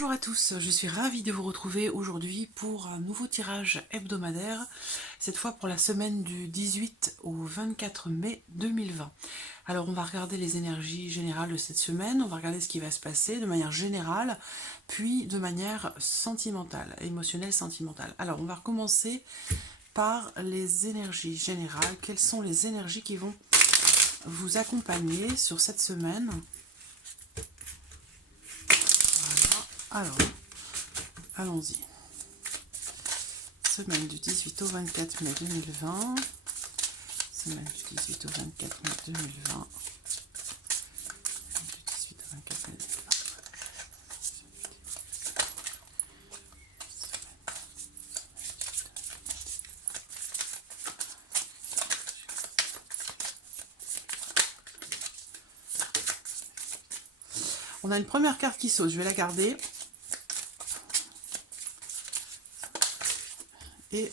Bonjour à tous, je suis ravie de vous retrouver aujourd'hui pour un nouveau tirage hebdomadaire, cette fois pour la semaine du 18 au 24 mai 2020. Alors on va regarder les énergies générales de cette semaine, on va regarder ce qui va se passer de manière générale, puis de manière sentimentale, émotionnelle, sentimentale. Alors on va recommencer par les énergies générales. Quelles sont les énergies qui vont vous accompagner sur cette semaine ? Alors, allons-y. Semaine du 18 au 24 mai 2020. Semaine du 18 au 24 mai 2020. Du 18 au 24 mai 2020. On a une première carte qui saute, je vais la garder. Et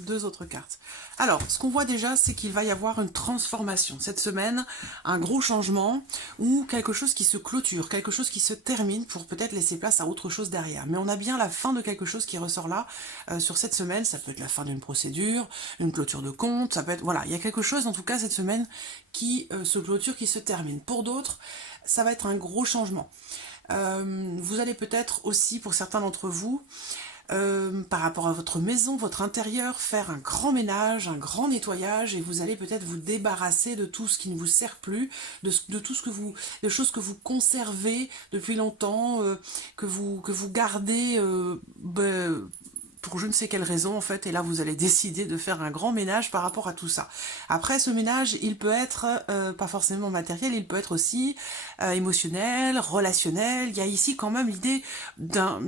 deux autres cartes. Alors, ce qu'on voit déjà, c'est qu'il va y avoir une transformation. Cette semaine, un gros changement ou quelque chose qui se clôture, quelque chose qui se termine pour peut-être laisser place à autre chose derrière. Mais on a bien la fin de quelque chose qui ressort là sur cette semaine. Ça peut être la fin d'une procédure, une clôture de compte, ça peut être... Voilà, il y a quelque chose en tout cas cette semaine qui se clôture, qui se termine. Pour d'autres, ça va être un gros changement. Vous allez peut-être aussi, pour certains d'entre vous, par rapport à votre maison, votre intérieur, faire un grand ménage, un grand nettoyage, et vous allez peut-être vous débarrasser de tout ce qui ne vous sert plus, de tout ce que vous, des choses que vous conservez depuis longtemps, que vous gardez pour je ne sais quelle raison en fait, et là vous allez décider de faire un grand ménage par rapport à tout ça. Après, ce ménage, il peut être pas forcément matériel, il peut être aussi émotionnel, relationnel. Il y a ici quand même l'idée d'un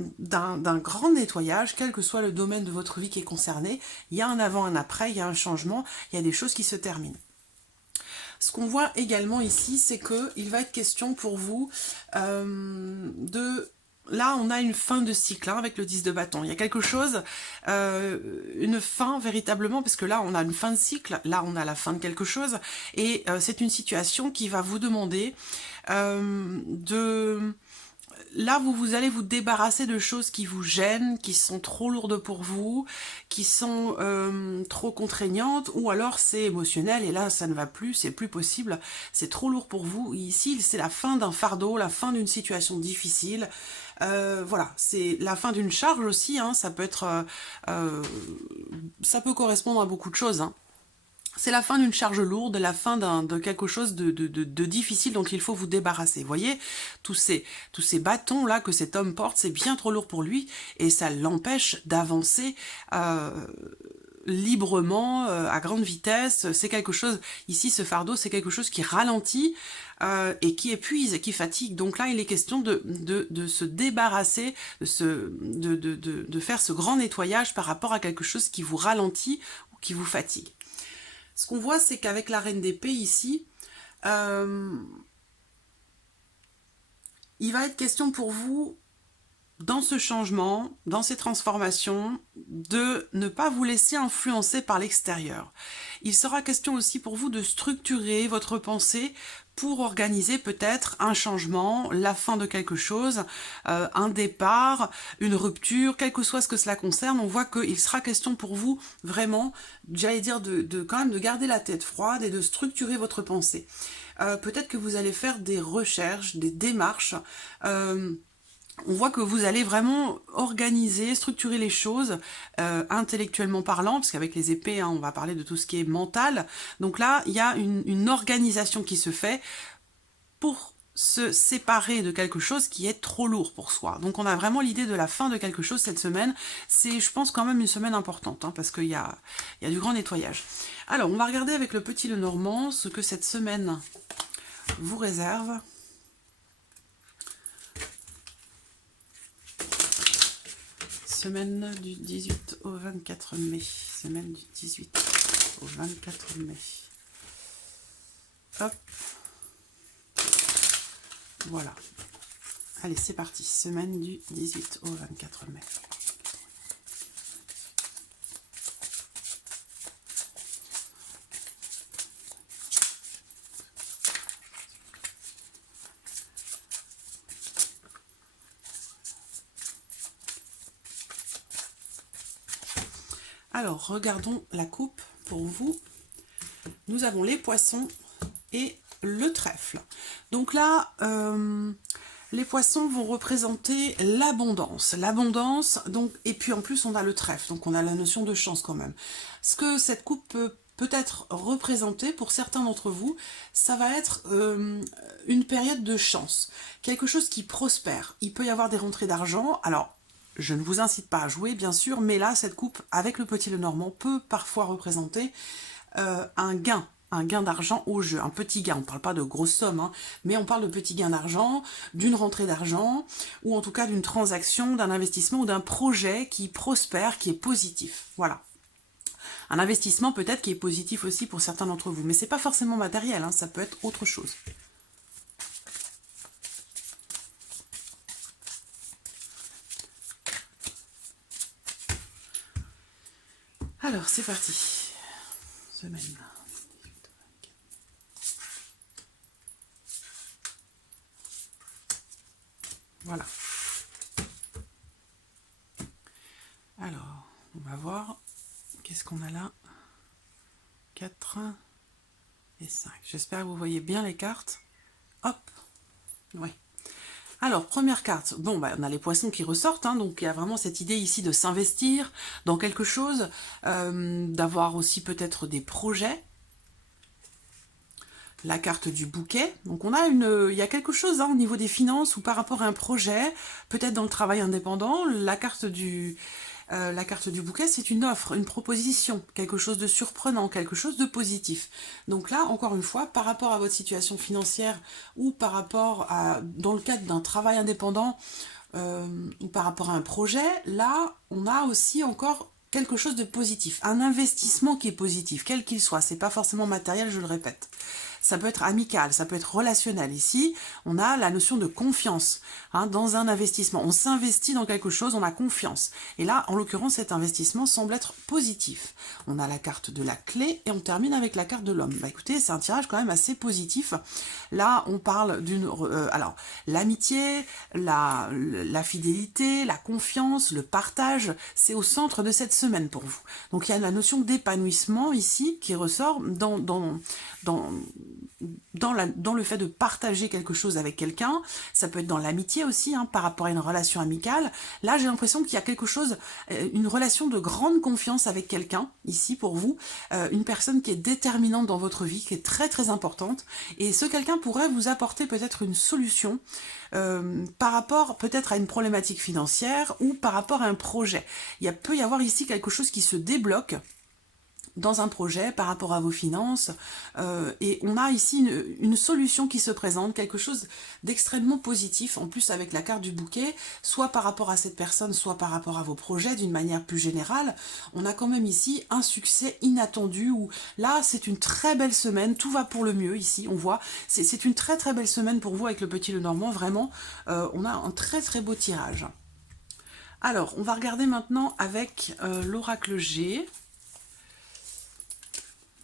grand nettoyage, quel que soit le domaine de votre vie qui est concerné. Il y a un avant, un après, il y a un changement, il y a des choses qui se terminent. Ce qu'on voit également ici, c'est qu'il va être question pour vous de... Là, on a une fin de cycle hein, avec le 10 de bâton. Il y a quelque chose, une fin véritablement, parce que là, on a une fin de cycle, là, on a la fin de quelque chose, et c'est une situation qui va vous demander de... Là, vous allez vous débarrasser de choses qui vous gênent, qui sont trop lourdes pour vous, qui sont trop contraignantes, ou alors c'est émotionnel, et là, ça ne va plus, c'est plus possible, c'est trop lourd pour vous. Ici, c'est la fin d'un fardeau, la fin d'une situation difficile. Voilà, c'est la fin d'une charge aussi, hein, ça peut être... ça peut correspondre à beaucoup de choses, hein. C'est la fin d'une charge lourde, la fin de quelque chose de difficile dont il faut vous débarrasser. Vous voyez, tous ces bâtons-là que cet homme porte, c'est bien trop lourd pour lui et ça l'empêche d'avancer librement, à grande vitesse. C'est quelque chose, ici, ce fardeau, c'est quelque chose qui ralentit et qui épuise, et qui fatigue. Donc là, il est question de se débarrasser, de faire ce grand nettoyage par rapport à quelque chose qui vous ralentit ou qui vous fatigue. Ce qu'on voit, c'est qu'avec la reine d'épée ici, il va être question pour vous, dans ce changement, dans ces transformations, de ne pas vous laisser influencer par l'extérieur. Il sera question aussi pour vous de structurer votre pensée pour organiser peut-être un changement, la fin de quelque chose, un départ, une rupture, quel que soit ce que cela concerne. On voit qu'il sera question pour vous vraiment, j'allais dire, quand même de garder la tête froide et de structurer votre pensée. Peut-être que vous allez faire des recherches, des démarches, on voit que vous allez vraiment organiser, structurer les choses intellectuellement parlant, parce qu'avec les épées, hein, on va parler de tout ce qui est mental. Donc là, il y a une organisation qui se fait pour se séparer de quelque chose qui est trop lourd pour soi. Donc on a vraiment l'idée de la fin de quelque chose cette semaine. C'est, je pense, quand même une semaine importante, hein, parce qu'il y a du grand nettoyage. Alors, on va regarder avec le petit Lenormand ce que cette semaine vous réserve. Semaine du 18 au 24 mai. Semaine du 18 au 24 mai. Hop. Voilà. Allez, c'est parti. Semaine du 18 au 24 mai. Alors, regardons la coupe pour vous. Nous avons les poissons et le trèfle. Donc là, les poissons vont représenter l'abondance. L'abondance, donc, et puis en plus, on a le trèfle. Donc, on a la notion de chance quand même. Ce que cette coupe peut être représentée pour certains d'entre vous, ça va être une période de chance. Quelque chose qui prospère. Il peut y avoir des rentrées d'argent. Alors, je ne vous incite pas à jouer, bien sûr, mais là, cette coupe, avec le petit Lenormand, peut parfois représenter un gain d'argent au jeu, un petit gain, on ne parle pas de grosses sommes, hein, mais on parle de petits gains d'argent, d'une rentrée d'argent, ou en tout cas d'une transaction, d'un investissement ou d'un projet qui prospère, qui est positif. Voilà. Un investissement peut-être qui est positif aussi pour certains d'entre vous, mais c'est pas forcément matériel, hein, ça peut être autre chose. Alors, c'est parti. Semaine. Voilà. Alors, on va voir. Qu'est-ce qu'on a là? 4 et 5. J'espère que vous voyez bien les cartes. Hop. Oui. Alors, première carte, bon, on a les poissons qui ressortent, hein, donc il y a vraiment cette idée ici de s'investir dans quelque chose, d'avoir aussi peut-être des projets. La carte du bouquet, donc il y a quelque chose hein, au niveau des finances ou par rapport à un projet, peut-être dans le travail indépendant. La carte du bouquet, c'est une offre, une proposition, quelque chose de surprenant, quelque chose de positif. Donc là, encore une fois, par rapport à votre situation financière ou par rapport à, dans le cadre d'un travail indépendant ou par rapport à un projet, là, on a aussi encore quelque chose de positif, un investissement qui est positif, quel qu'il soit. C'est pas forcément matériel, je le répète. Ça peut être amical, ça peut être relationnel. Ici, on a la notion de confiance hein, dans un investissement. On s'investit dans quelque chose, on a confiance. Et là, en l'occurrence, cet investissement semble être positif. On a la carte de la clé et on termine avec la carte de l'homme. Bah écoutez, c'est un tirage quand même assez positif. Là, on parle d'une... alors, l'amitié, la fidélité, la confiance, le partage, c'est au centre de cette semaine pour vous. Donc, il y a la notion d'épanouissement ici qui ressort dans le fait de partager quelque chose avec quelqu'un. Ça peut être dans l'amitié aussi, hein, par rapport à une relation amicale. Là, j'ai l'impression qu'il y a quelque chose, une relation de grande confiance avec quelqu'un, ici pour vous, une personne qui est déterminante dans votre vie, qui est très très importante, et ce quelqu'un pourrait vous apporter peut-être une solution par rapport peut-être à une problématique financière ou par rapport à un projet. Peut y avoir ici quelque chose qui se débloque dans un projet par rapport à vos finances et on a ici une solution qui se présente, quelque chose d'extrêmement positif, en plus avec la carte du bouquet, soit par rapport à cette personne, soit par rapport à vos projets d'une manière plus générale. On a quand même ici un succès inattendu où là c'est une très belle semaine, tout va pour le mieux ici, on voit, c'est une très très belle semaine pour vous avec le petit Lenormand, vraiment on a un très très beau tirage. Alors on va regarder maintenant avec l'oracle G.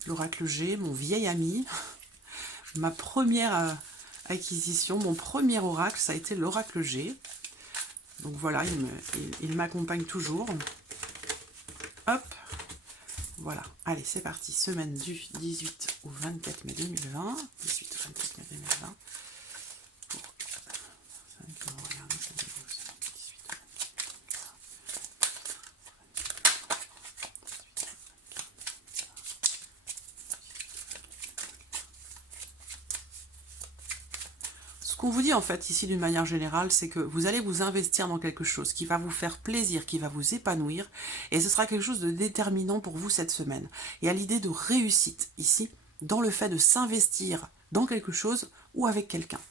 L'oracle G, mon vieil ami, ma première acquisition, mon premier oracle, ça a été l'oracle G. Donc voilà, il m'accompagne toujours. Hop, voilà. Allez, c'est parti. Semaine du 18 au 24 mai 2020. 18 au 24 mai 2020. Pour 5 euros, regardez, ça débouche. Ce qu'on vous dit en fait ici d'une manière générale, c'est que vous allez vous investir dans quelque chose qui va vous faire plaisir, qui va vous épanouir, et ce sera quelque chose de déterminant pour vous cette semaine. Et à l'idée de réussite ici, dans le fait de s'investir dans quelque chose ou avec quelqu'un.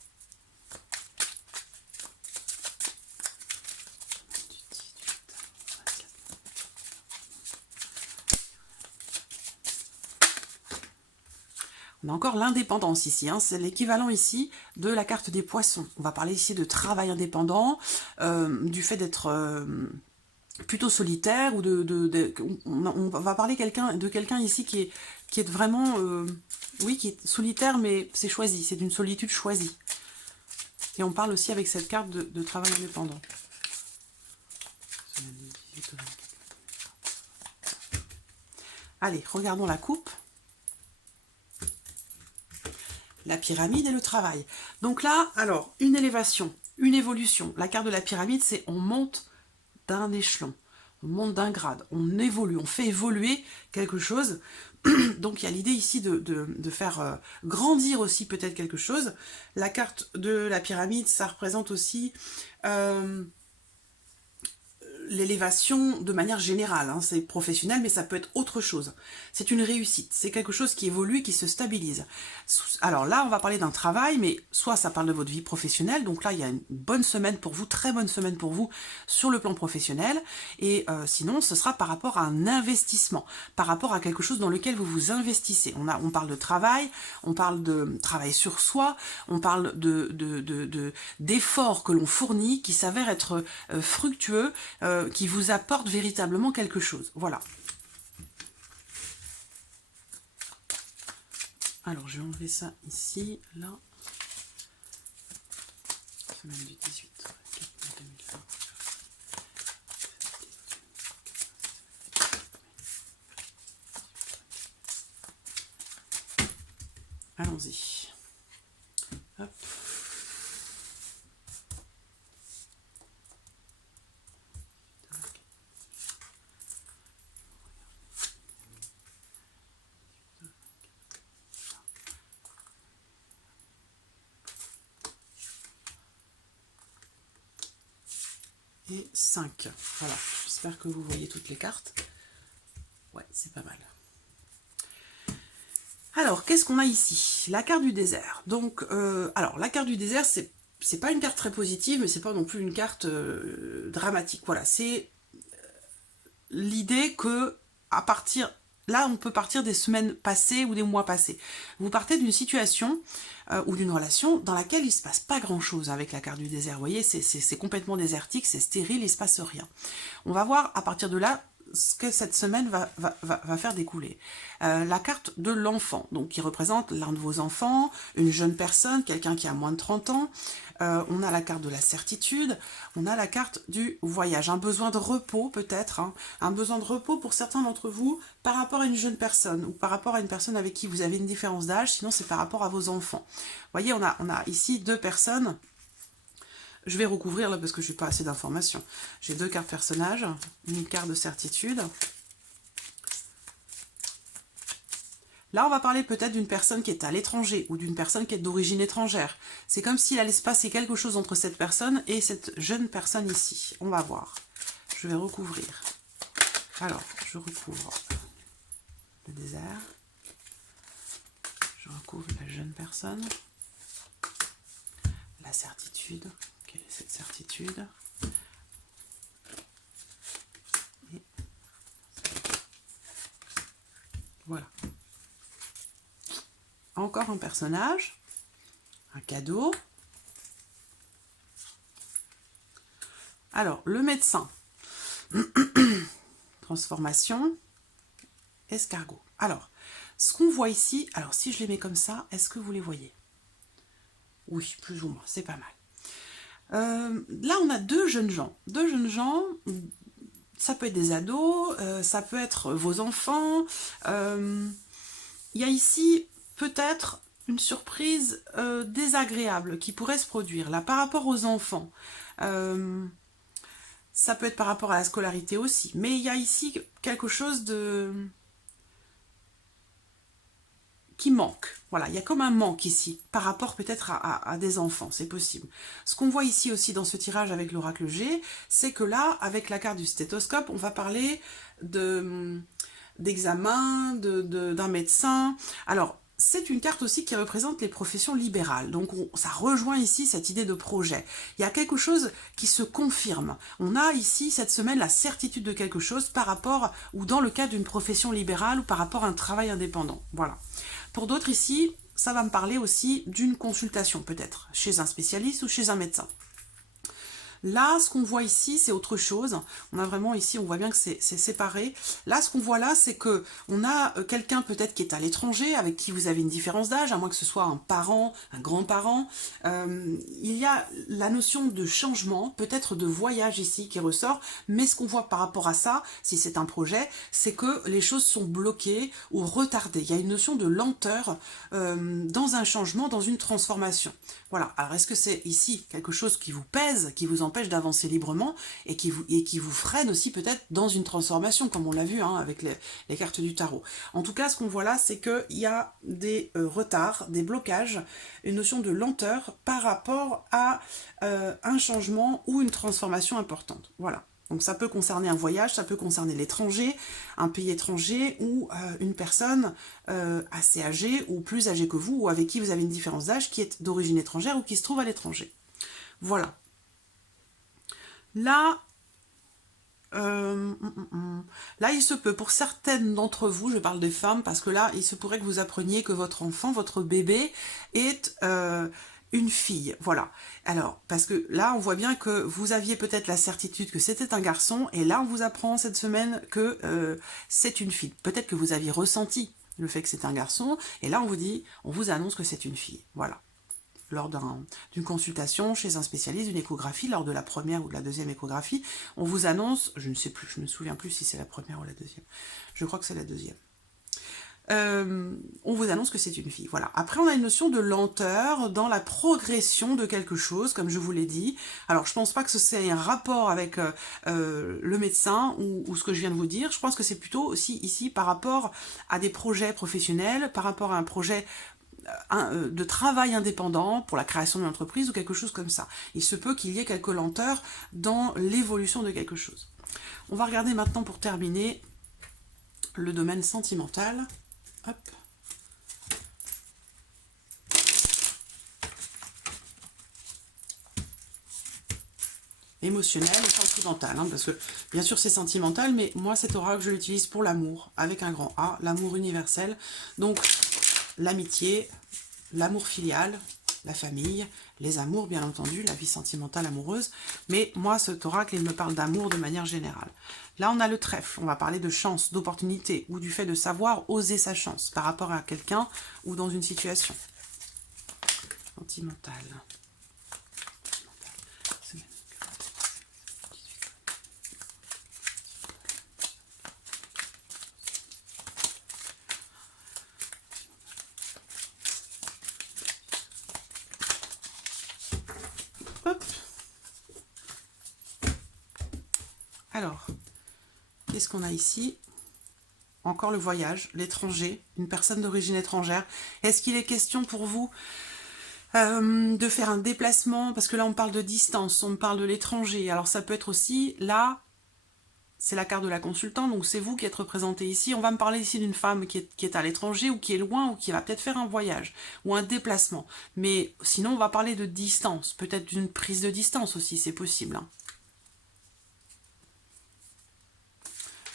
On a encore l'indépendance ici, hein, c'est l'équivalent ici de la carte des poissons. On va parler ici de travail indépendant, du fait d'être plutôt solitaire, ou on va parler de quelqu'un ici qui est vraiment, oui, qui est solitaire, mais c'est choisi, c'est d'une solitude choisie. Et on parle aussi avec cette carte de travail indépendant. Allez, regardons la coupe. La pyramide et le travail. Donc là, alors, une élévation, une évolution. La carte de la pyramide, c'est on monte d'un échelon, on monte d'un grade, on évolue, on fait évoluer quelque chose. Donc il y a l'idée ici de faire grandir aussi peut-être quelque chose. La carte de la pyramide, ça représente aussi l'élévation de manière générale, hein, c'est professionnel, mais ça peut être autre chose. C'est une réussite, c'est quelque chose qui évolue, qui se stabilise. Alors là, on va parler d'un travail, mais soit ça parle de votre vie professionnelle, donc là, il y a une bonne semaine pour vous, très bonne semaine pour vous sur le plan professionnel, et sinon, ce sera par rapport à un investissement, par rapport à quelque chose dans lequel vous vous investissez. On parle de travail, on parle de travail sur soi, on parle d'efforts que l'on fournit, qui s'avèrent être fructueux, qui vous apporte véritablement quelque chose. Voilà. Alors, je vais enlever ça ici, là. Semaine du 18. 2020. Allons-y. Hop. Et 5. Voilà, j'espère que vous voyez toutes les cartes. Ouais, c'est pas mal. Alors, qu'est-ce qu'on a ici? La carte du désert. Donc, alors, la carte du désert, c'est pas une carte très positive, mais c'est pas non plus une carte dramatique. Voilà, c'est l'idée que à partir... Là, on peut partir des semaines passées ou des mois passés. Vous partez d'une situation ou d'une relation dans laquelle il ne se passe pas grand-chose avec la carte du désert. Vous voyez, c'est complètement désertique, c'est stérile, il ne se passe rien. On va voir à partir de là ce que cette semaine va faire découler. La carte de l'enfant, donc qui représente l'un de vos enfants, une jeune personne, quelqu'un qui a moins de 30 ans. On a la carte de la certitude, on a la carte du voyage, un besoin de repos peut-être, hein, un besoin de repos pour certains d'entre vous par rapport à une jeune personne ou par rapport à une personne avec qui vous avez une différence d'âge, sinon c'est par rapport à vos enfants. Vous voyez, on a ici deux personnes. Je vais recouvrir là parce que je n'ai pas assez d'informations. J'ai deux cartes personnages, une carte de certitude. Là, on va parler peut-être d'une personne qui est à l'étranger ou d'une personne qui est d'origine étrangère. C'est comme s'il allait se passer quelque chose entre cette personne et cette jeune personne ici. On va voir. Je vais recouvrir. Alors, je recouvre le désert. Je recouvre la jeune personne. La certitude. Quelle est cette certitude? Et voilà. Encore un personnage, un cadeau. Alors, le médecin, transformation, escargot. Alors, ce qu'on voit ici, alors si je les mets comme ça, est-ce que vous les voyez? Oui, plus ou moins, c'est pas mal. Là, on a deux jeunes gens. Deux jeunes gens, ça peut être des ados, ça peut être vos enfants. Il y a ici... peut-être une surprise désagréable qui pourrait se produire. Là, par rapport aux enfants, ça peut être par rapport à la scolarité aussi. Mais il y a ici quelque chose qui manque. Voilà, il y a comme un manque ici, par rapport peut-être à des enfants, c'est possible. Ce qu'on voit ici aussi dans ce tirage avec l'oracle G, c'est que là, avec la carte du stéthoscope, on va parler d'examen, d'un médecin. Alors, c'est une carte aussi qui représente les professions libérales. Donc ça rejoint ici cette idée de projet. Il y a quelque chose qui se confirme. On a ici cette semaine la certitude de quelque chose par rapport ou dans le cadre d'une profession libérale ou par rapport à un travail indépendant. Voilà. Pour d'autres ici, ça va me parler aussi d'une consultation peut-être chez un spécialiste ou chez un médecin. Là, ce qu'on voit ici, c'est autre chose. On a vraiment ici, on voit bien que c'est séparé. Là, ce qu'on voit là, c'est que on a quelqu'un peut-être qui est à l'étranger, avec qui vous avez une différence d'âge, à moins que ce soit un parent, un grand-parent. Il y a la notion de changement, peut-être de voyage ici qui ressort, mais ce qu'on voit par rapport à ça, si c'est un projet, c'est que les choses sont bloquées ou retardées. Il y a une notion de lenteur dans un changement, dans une transformation. Voilà. Alors, est-ce que c'est ici quelque chose qui vous pèse, qui vous empêche d'avancer librement et qui vous freine aussi peut-être dans une transformation, comme on l'a vu hein, avec les cartes du tarot. En tout cas, ce qu'on voit là, c'est qu'il y a des retards, des blocages, une notion de lenteur par rapport à un changement ou une transformation importante. Voilà. Donc ça peut concerner un voyage, ça peut concerner l'étranger, un pays étranger ou une personne assez âgée ou plus âgée que vous ou avec qui vous avez une différence d'âge qui est d'origine étrangère ou qui se trouve à l'étranger. Voilà. Là, là, il se peut, pour certaines d'entre vous, je parle des femmes, parce que là, il se pourrait que vous appreniez que votre enfant, votre bébé, est une fille. Voilà. Alors, parce que là, on voit bien que vous aviez peut-être la certitude que c'était un garçon, et là, on vous apprend cette semaine que c'est une fille. Peut-être que vous aviez ressenti le fait que c'est un garçon, et là, on vous dit, on vous annonce que c'est une fille. Voilà. Lors d'une consultation chez un spécialiste d'une échographie, lors de la première ou de la deuxième échographie, on vous annonce, je ne sais plus, je ne me souviens plus si c'est la première ou la deuxième, je crois que c'est la deuxième. On vous annonce que c'est une fille, voilà. Après, on a une notion de lenteur dans la progression de quelque chose, comme je vous l'ai dit. Alors, je pense pas que ce soit un rapport avec le médecin ou ce que je viens de vous dire. Je pense que c'est plutôt aussi ici par rapport à des projets professionnels, par rapport à un projet de travail indépendant pour la création d'une entreprise ou quelque chose comme ça. Il se peut qu'il y ait quelques lenteurs dans l'évolution de quelque chose. On va regarder maintenant pour terminer le domaine sentimental. Hop. Émotionnel et sentimental, hein, parce que bien sûr c'est sentimental, mais moi cet oracle je l'utilise pour l'amour, avec un grand A, l'amour universel, donc l'amitié, l'amour filial, la famille, les amours bien entendu, la vie sentimentale amoureuse, mais moi cet oracle il me parle d'amour de manière générale. Là on a le trèfle, on va parler de chance, d'opportunité, ou du fait de savoir oser sa chance par rapport à quelqu'un ou dans une situation sentimentale. Hop. Alors, qu'est-ce qu'on a ici? Encore le voyage, l'étranger, une personne d'origine étrangère. Est-ce qu'il est question pour vous de faire un déplacement? Parce que là, on parle de distance, on parle de l'étranger. Alors, ça peut être aussi, là, c'est la carte de la consultante, donc c'est vous qui êtes représenté ici. On va me parler ici d'une femme qui est à l'étranger ou qui est loin ou qui va peut-être faire un voyage ou un déplacement. Mais sinon, on va parler de distance, peut-être d'une prise de distance aussi, c'est possible. Hein.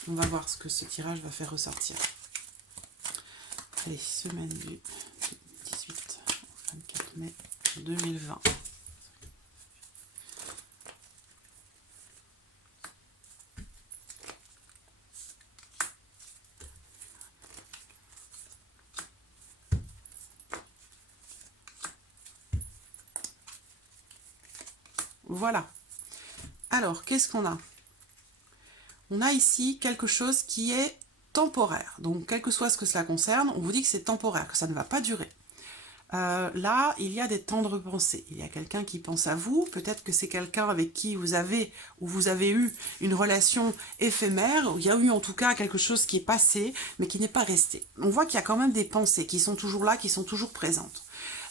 On va voir ce que ce tirage va faire ressortir. Allez, semaine du 18 au 24 mai 2020. Voilà. Alors, qu'est-ce qu'on a? On a ici quelque chose qui est temporaire. Donc, quel que soit ce que cela concerne, on vous dit que c'est temporaire, que ça ne va pas durer. Là, il y a des tendres pensées. Il y a quelqu'un qui pense à vous. Peut-être que c'est quelqu'un avec qui vous avez eu une relation éphémère. Ou il y a eu en tout cas quelque chose qui est passé, mais qui n'est pas resté. On voit qu'il y a quand même des pensées qui sont toujours là, qui sont toujours présentes.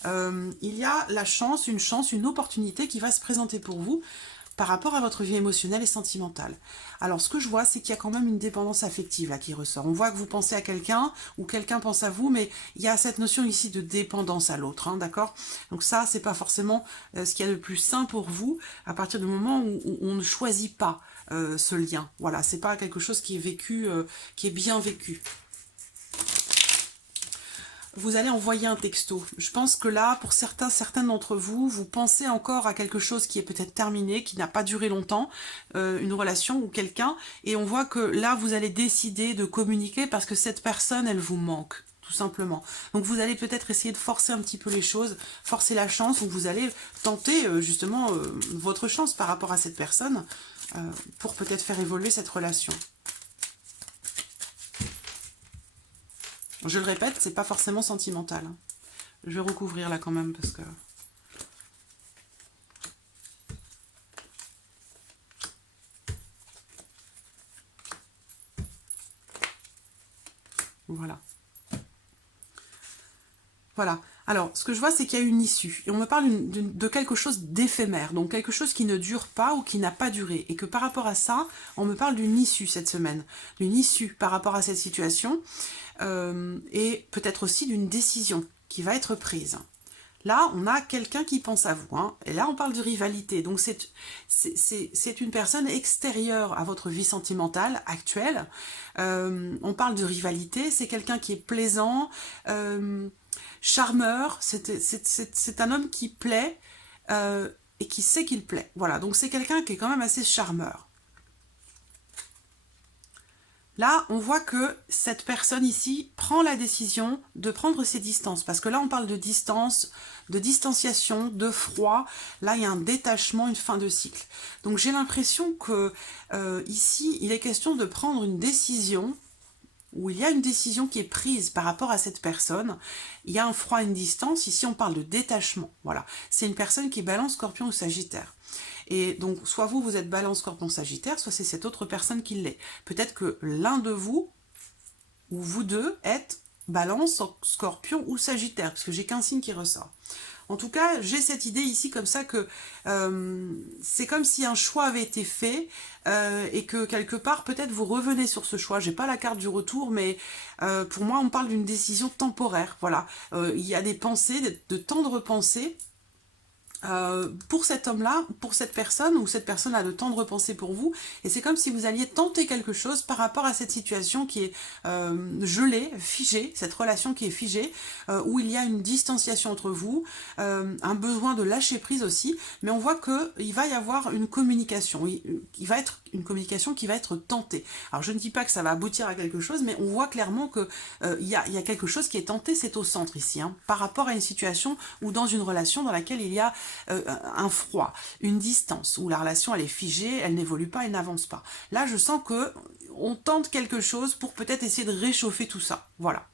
Il y a la chance, une opportunité qui va se présenter pour vous par rapport à votre vie émotionnelle et sentimentale. Alors, ce que je vois, c'est qu'il y a quand même une dépendance affective là qui ressort. On voit que vous pensez à quelqu'un, ou quelqu'un pense à vous, mais il y a cette notion ici de dépendance à l'autre, hein, d'accord? Donc ça, c'est pas forcément ce qu'il y a de plus sain pour vous, à partir du moment où on ne choisit pas ce lien. Voilà, c'est pas quelque chose qui est vécu, qui est bien vécu. vous allez envoyer un texto. Je pense que là, pour certains d'entre vous, vous pensez encore à quelque chose qui est peut-être terminé, qui n'a pas duré longtemps, une relation ou quelqu'un, et on voit que là, vous allez décider de communiquer parce que cette personne, elle vous manque, tout simplement. Donc vous allez peut-être essayer de forcer un petit peu les choses, forcer la chance, ou vous allez tenter justement votre chance par rapport à cette personne pour peut-être faire évoluer cette relation. Je le répète, c'est pas forcément sentimental. Je vais recouvrir là quand même parce que... Voilà. Voilà. Alors, ce que je vois, c'est qu'il y a une issue. Et on me parle de quelque chose d'éphémère, donc quelque chose qui ne dure pas ou qui n'a pas duré. Et que par rapport à ça, on me parle d'une issue cette semaine. D'une issue par rapport à cette situation. Et peut-être aussi d'une décision qui va être prise. Là, on a quelqu'un qui pense à vous. Hein, et là, on parle de rivalité. Donc, c'est une personne extérieure à votre vie sentimentale actuelle. On parle de rivalité. C'est quelqu'un qui est plaisant, charmeur. C'est un homme qui plaît et qui sait qu'il plaît. Voilà, donc c'est quelqu'un qui est quand même assez charmeur. Là, on voit que cette personne ici prend la décision de prendre ses distances. Parce que là, on parle de distance, de distanciation, de froid. Là, il y a un détachement, une fin de cycle. Donc, j'ai l'impression que ici, il est question de prendre une décision, où il y a une décision qui est prise par rapport à cette personne. Il y a un froid, une distance. Ici, on parle de détachement. Voilà. C'est une personne qui est Balance, Scorpion ou Sagittaire. Et donc, soit vous, vous êtes Balance, Scorpion, Sagittaire, soit c'est cette autre personne qui l'est. Peut-être que l'un de vous, ou vous deux, êtes Balance, Scorpion ou Sagittaire, parce que j'ai qu'un signe qui ressort. En tout cas, j'ai cette idée ici comme ça que c'est comme si un choix avait été fait et que quelque part, peut-être vous revenez sur ce choix. J'ai pas la carte du retour, mais pour moi, on parle d'une décision temporaire. Voilà, il y a des pensées, de tendres pensées. Pour cet homme-là, pour cette personne, ou cette personne a de tendres pensées pour vous, et c'est comme si vous alliez tenter quelque chose par rapport à cette situation qui est gelée, figée, cette relation qui est figée, où il y a une distanciation entre vous, un besoin de lâcher prise aussi, mais on voit qu'il va y avoir une communication, il va être une communication qui va être tentée. Alors je ne dis pas que ça va aboutir à quelque chose, mais on voit clairement que il y a quelque chose qui est tenté, c'est au centre ici, hein, par rapport à une situation ou dans une relation dans laquelle il y a un froid, une distance, où la relation elle est figée, elle n'évolue pas, elle n'avance pas. Là, je sens que on tente quelque chose pour peut-être essayer de réchauffer tout ça. Voilà.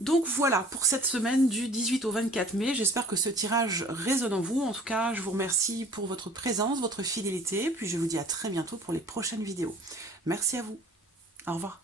Donc voilà pour cette semaine du 18 au 24 mai. J'espère que ce tirage résonne en vous. En tout cas, je vous remercie pour votre présence, votre fidélité. Puis je vous dis à très bientôt pour les prochaines vidéos. Merci à vous. Au revoir.